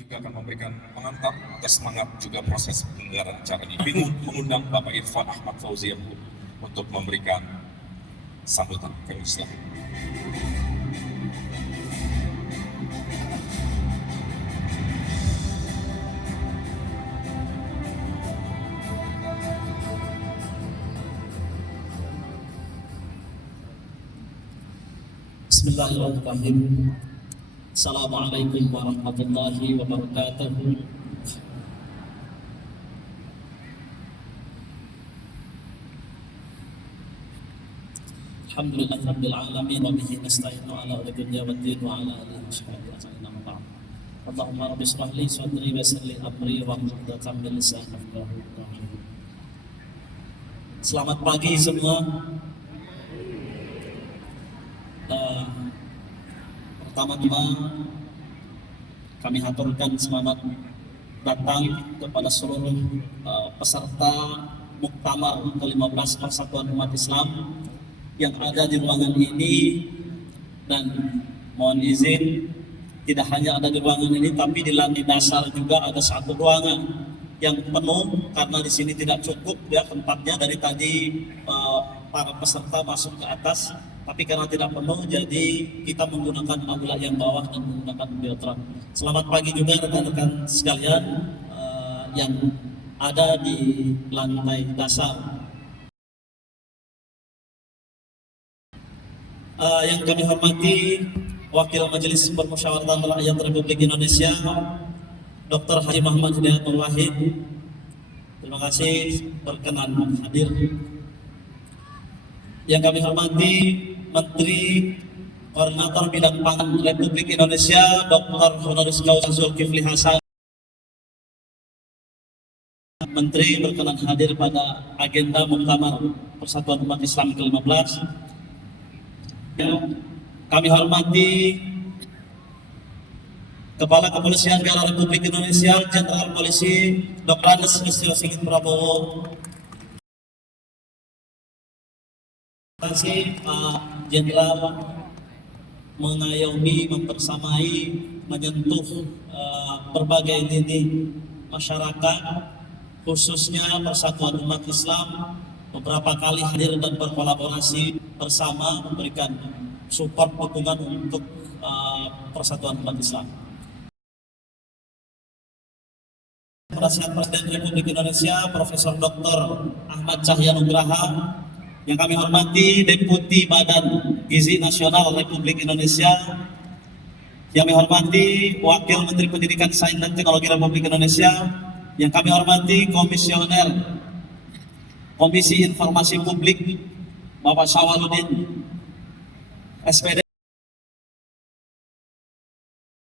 juga akan memberikan pengantar atas semangat juga proses penyelenggaraan acara ini. Bingung mengundang Bapak Irfan Ahmad Fauzi untuk memberikan sambutan. Kami silakan. Bismillahirrahmanirrahim. Assalamualaikum warahmatullahi wabarakatuh. Alhamdulillahirabbil alamin wa bihi nasta'inu ala umuri dunya waddin wa ala alihi washabbihi ajma'in. Allahumma rabbi shrah li sadri wa yassir li amri wahlul 'uqdatam min lisani yafqahu qawli. Selamat pagi semua. Pertama-tama kami haturkan selamat datang kepada seluruh peserta Muktamar ke-15 Persatuan Umat Islam yang ada di ruangan ini, dan mohon izin tidak hanya ada di ruangan ini, tapi di lantai dasar juga ada satu ruangan yang penuh karena di sini tidak cukup ya tempatnya. Dari tadi para peserta masuk ke atas, tapi karena tidak penuh jadi kita menggunakan aula yang bawah dan menggunakan biotron. Selamat pagi juga rekan-rekan sekalian yang ada di lantai dasar. Yang kami hormati Wakil Majelis Permusyawaratan Rakyat Republik Indonesia Dr. Haji Muhammad Hidayatul Wahid, terima kasih berkenan hadir. Yang kami hormati Menteri Koordinator Bidang Pangan Republik Indonesia Dr. Honoris Causa Zulkifli Hasan. Menteri berkenan hadir pada agenda Muktamar Persatuan Umat Islam ke-15. Kami hormati Kepala Kepolisian Negara Republik Indonesia Jenderal Polisi Dr. Andes Listio Sigit Prabowo. Terima kasih Pak Jenderal mengayomi, mempersamai, menyentuh berbagai titik masyarakat, khususnya Persatuan Umat Islam, beberapa kali hadir dan berkolaborasi bersama memberikan support dukungan untuk Persatuan Umat Islam. Penasihat Presiden Republik Indonesia Profesor Dr. Ahmad Cahya Nugraha, yang kami hormati Deputi Badan Gizi Nasional Republik Indonesia, yang kami hormati Wakil Menteri Pendidikan, Sains dan Teknologi Republik Indonesia, yang kami hormati Komisioner Komisi Informasi Publik Bapak Syawaludin SPD,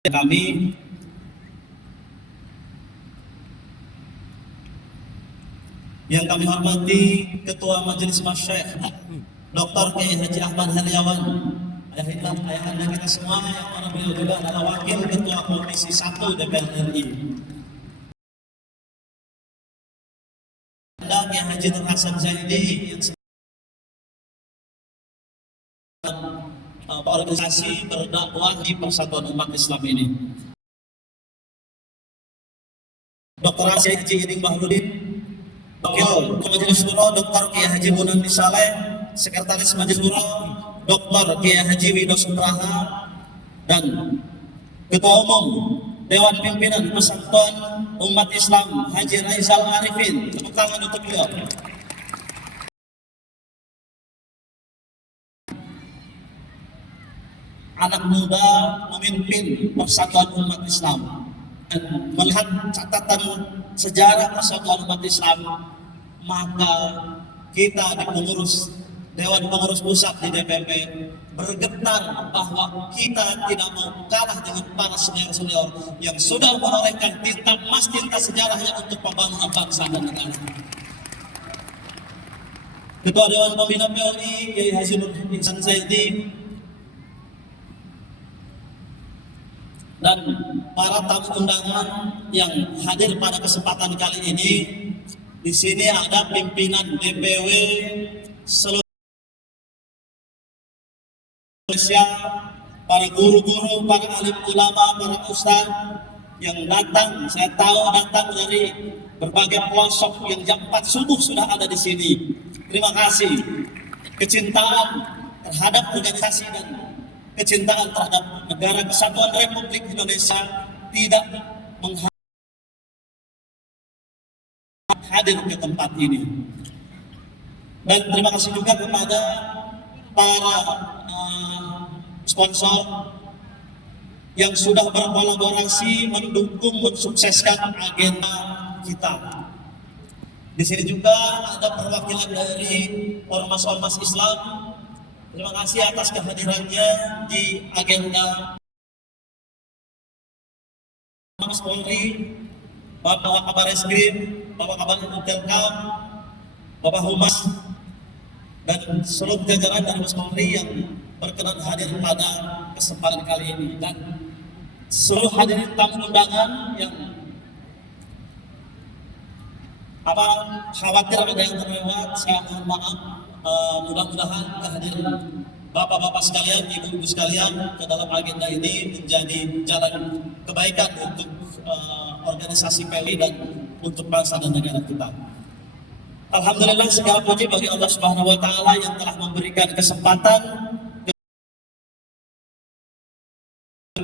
kami yang kami hormati Ketua Majelis Masyayikh Dr. Kiai Haji Ahmad Heriawan, ayahanda kita semua, yang mana beliau juga adalah Wakil Ketua Komisi 1 DPR RI. Kiai Haji Nur Hasan Zaidi yang organisasi berdakwah di Persatuan Umat Islam ini. Dr. Haji Iding Bahrudin, Wakil Majelis Syuro Dr. Kiai Haji Munandi Saleh, Sekretaris Majelis Syuro Dr. Kiai Haji Widodo Subraha, dan Ketua Umum Dewan Pimpinan Persatuan Umat Islam Haji Raizal Arifin. Tepuk tangan untuk beliau. Anak muda memimpin Persatuan Umat Islam, dan melihat catatan sejarah Persatuan Umat Islam, maka kita di pengurus Dewan Pengurus Pusat di DPP bergetar bahwa kita tidak mau kalah dengan para senior-senior yang sudah menorehkan tinta emas, tinta sejarahnya untuk pembangunan bangsa dan negara. Ketua Dewan Pembina PLI Kiai Haji Nur Hasan Zaidi dan para tamu undangan yang hadir pada kesempatan kali ini. Di sini ada pimpinan DPW seluruh Indonesia, para guru-guru, para alim ulama, para ustaz, yang datang, saya tahu datang dari berbagai pelosok yang jam 4 subuh sudah ada di sini. Terima kasih. Kecintaan terhadap organisasi dan kecintaan terhadap negara kesatuan Republik Indonesia tidak hadir ke tempat ini. Dan terima kasih juga kepada para sponsor yang sudah berkolaborasi mendukung mensukseskan agenda kita. Di sini juga ada perwakilan dari ormas-ormas Islam. Terima kasih atas kehadirannya di agenda Mabes Polri, Bapak Kabar Eskrim, Bapak Kabar Intelkam, Bapak Humas, dan seluruh jajaran dari Mabes Polri yang berkenan hadir pada kesempatan kali ini, dan seluruh hadirin tamu undangan yang khawatir ada yang terlewat, saya mohon maaf. Mudah-mudahan kehadiran bapak-bapak sekalian, ibu-ibu sekalian ke dalam agenda ini menjadi jalan kebaikan untuk organisasi PWI dan untuk bangsa dan negara kita. Alhamdulillah, segala puji bagi Allah Subhanahu wa Ta'ala yang telah memberikan kesempatan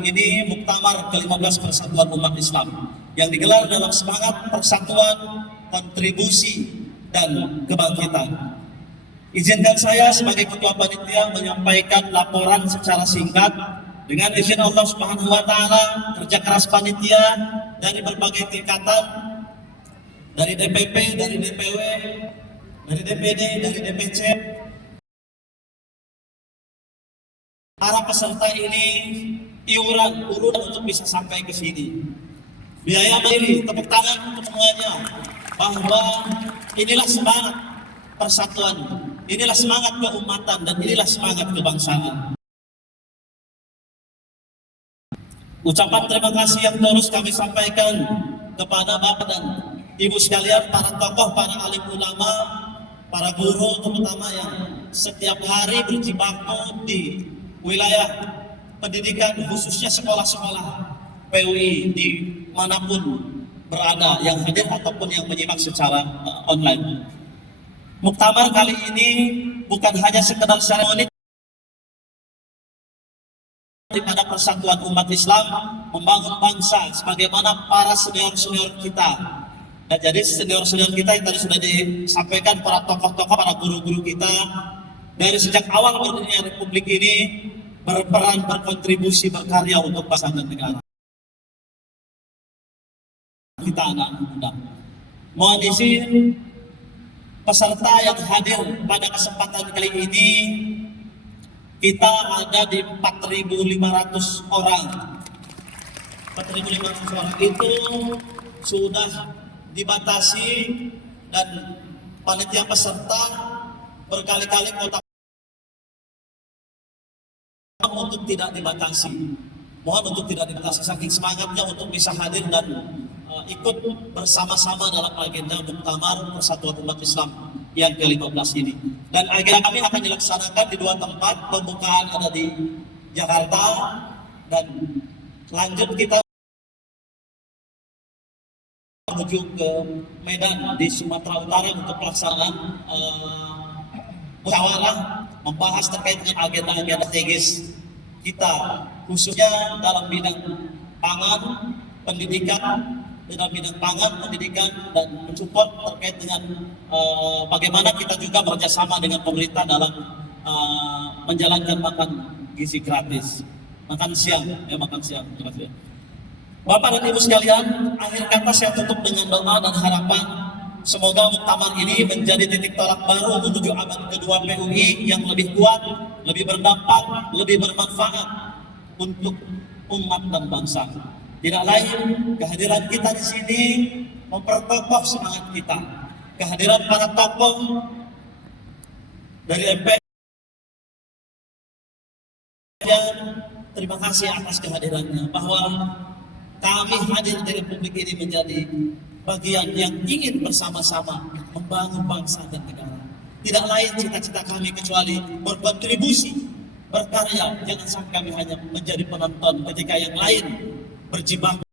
ini Muktamar ke-15 Persatuan Umat Islam yang digelar dalam semangat persatuan, kontribusi, dan kebangkitan. Izinkan saya sebagai Ketua Panitia menyampaikan laporan secara singkat. Dengan izin Allah Subhanahu wa Ta'ala, kerja keras panitia dari berbagai tingkatan, dari DPP, dari DPW, dari DPD, dari DPC. Para peserta ini iuran untuk bisa sampai ke sini. Biaya beli, tepuk tangan untuk semuanya, bahwa inilah semangat persatuan, inilah semangat keumatan, dan inilah semangat kebangsaan. Ucapan terima kasih yang terus kami sampaikan kepada Bapak dan Ibu sekalian, para tokoh, para alim ulama, para guru terutama yang setiap hari berjibaku di wilayah pendidikan, khususnya sekolah-sekolah PWI di manapun berada, yang hadir ataupun yang menyimak secara online. Muktamar kali ini bukan hanya sekedar seremoni daripada persatuan umat Islam membangun bangsa sebagaimana para senior-senior kita. Dan jadi senior-senior kita yang tadi sudah disampaikan, para tokoh-tokoh, para guru-guru kita dari sejak awal berdirinya Republik ini berperan, berkontribusi, berkarya untuk bangsa dan negara. Kita anak muda. Mohon izin peserta yang hadir pada kesempatan kali ini, kita ada di 4.500 orang. 4.500 orang itu sudah dibatasi dan panitia peserta berkali-kali kota untuk tidak dibatasi. Mohon untuk tidak dibatasi, saking semangatnya untuk bisa hadir dan ikut bersama-sama dalam agenda Muktamar Persatuan Umat Islam yang ke-15 ini. Dan agenda kami akan dilaksanakan di 2 tempat. Pembukaan ada di Jakarta dan lanjut kita menuju ke Medan di Sumatera Utara untuk pelaksanaan musyawarah membahas terkait dengan agenda-agenda strategis kita, khususnya dalam bidang pangan, pendidikan, dalam bidang pangan, pendidikan, dan mensupport terkait dengan bagaimana kita juga bekerjasama dengan pemerintah dalam menjalankan makan gizi gratis, makan siang. Bapak dan Ibu sekalian, akhir kata saya tutup dengan doa dan harapan semoga muktamar ini menjadi titik tolak baru menuju abad kedua PUI yang lebih kuat, lebih berdampak, lebih bermanfaat untuk umat dan bangsa. Tidak lain, kehadiran kita di sini memperkokoh semangat kita. Kehadiran para tokoh dari MPR, terima kasih atas kehadirannya, bahwa kami hadir di Republik ini menjadi bagian yang ingin bersama-sama membangun bangsa dan negara. Tidak lain cita-cita kami kecuali berkontribusi, berkarya. Jangan sampai kami hanya menjadi penonton ketika yang lain berjibaku